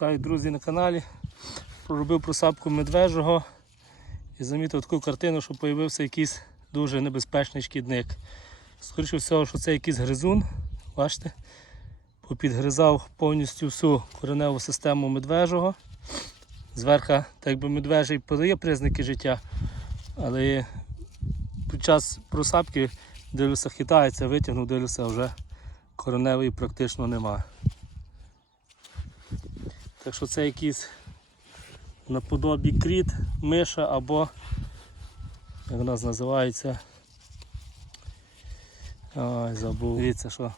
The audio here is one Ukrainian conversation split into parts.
Вітаю, друзі, на каналі. Проробив просапку медвежого і замітив таку картину, що з'явився якийсь дуже небезпечний шкідник. Скоріше всього, що це якийсь гризун. Бачите? Попідгризав повністю всю кореневу систему медвежого. Зверха, так би медвежий подає признаки життя, але під час просапки дивлюся, хитається, витягнув, дивлюся, вже кореневої практично нема. Так що це якийсь наподобі кріт, миша або, як у нас називається, ой, забув. Дивіться, що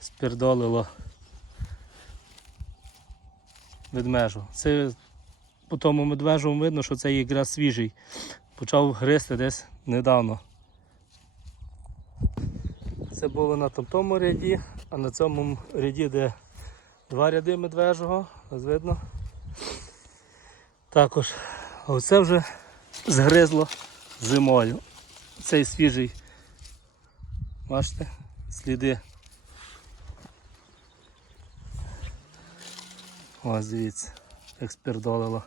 спірдолило медмежу. Це по тому медвежу видно, що це якраз свіжий. Почав гризти десь недавно. Це було на тому ряді, а на цьому ряді, де два ряди медвежого, ось видно. Також оце вже згризло зимою. Цей свіжий. Бачите? Сліди. Ось дивіться, як спірдолило.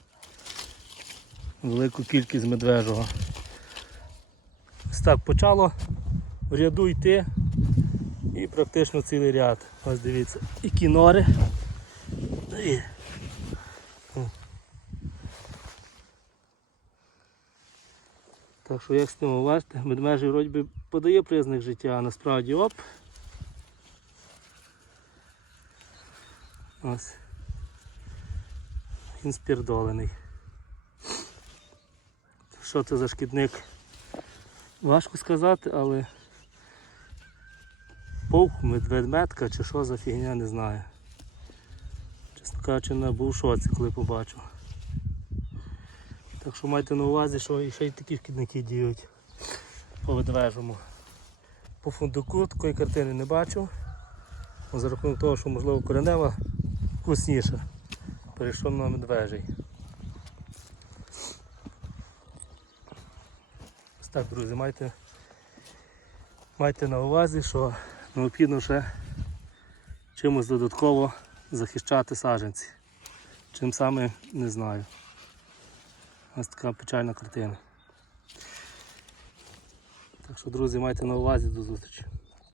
Велику кількість медвежого. Ось так почало в ряду йти і практично цілий ряд. Ось дивіться. І кінори. І... Так що як з тим бачите, медвежий вроді би подає признак життя, а насправді оп. Ось. Він спірдолений. Що це за шкідник? Важко сказати, але Повк, медведметка чи що за фігня, не знаю. Чесно був шоці, коли побачив. Так що майте на увазі, що ще й такі шкідники діють по ведвежому. По фундуку такої картини не бачив. Ну, За рахунок того, що можливо коренева вкусніша. Перейшов на медвежий. Ось так, друзі, майте, майте на увазі, що необхідно ще чимось додатково захищати саджанці. Чим саме не знаю. Ось така печальна картина. Так що, друзі, майте на увазі до зустрічі.